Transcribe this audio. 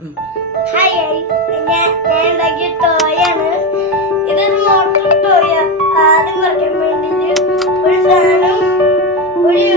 Hi ഞാൻ ഉണ്ടാക്കിയ ടോയാണ്. ഇതൊരു മോട്ടർ ടോയ. ആദ്യം പറിക്കാൻ വേണ്ടി ഒരു ഫാനും ഒരു